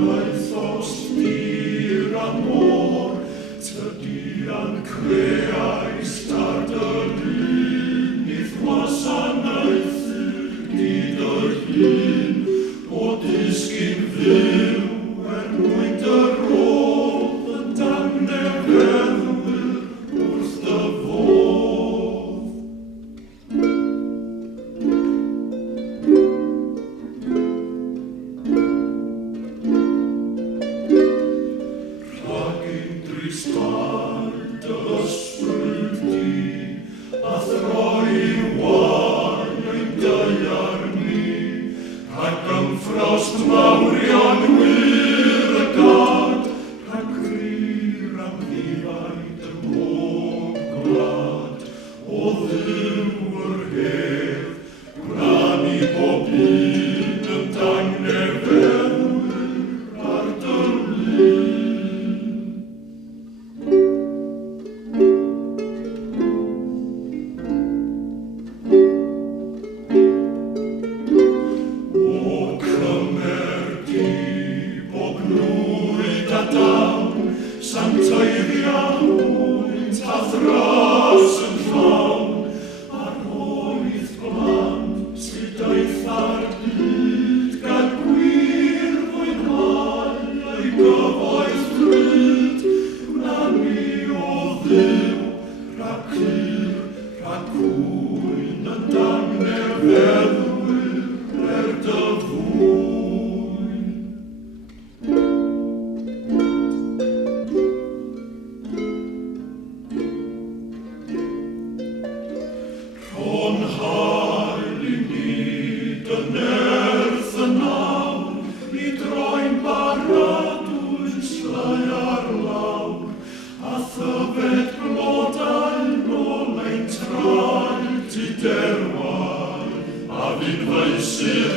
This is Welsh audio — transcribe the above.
gwahaniaeth os dir a môr, tydian creais dar dy lun, i'r gwasanaeth gyd yr hun, o dysgu'n fyw mwyn dy rodd yn dangnefeddwyr wrth dy fodd. Rhag ein dristau dy ysbryd di, a throi wan ein deiar ni, rhag ymffrost mawrion wir y gad, rhag grir am ddifaid y mob gwlad, o ddiw yr hef, gwna'n i bob un yn dangnefeddwyr ar dy lun. Santeiriawn, a thras yn llawn, a'r oedd blant sydd daeth ar hyd, gan gwir fwynhau ei gyfoeth drud, gwna ni o ddiw, rhag clir, rhag cwyn yn dangnefeddwyr dy fwyn. O'n hael I ni dy nerth y nawr, I droi'n baradwys llai ar lawr, a thyfed blodau nôl ein traed I derwau, a fi'n feisydd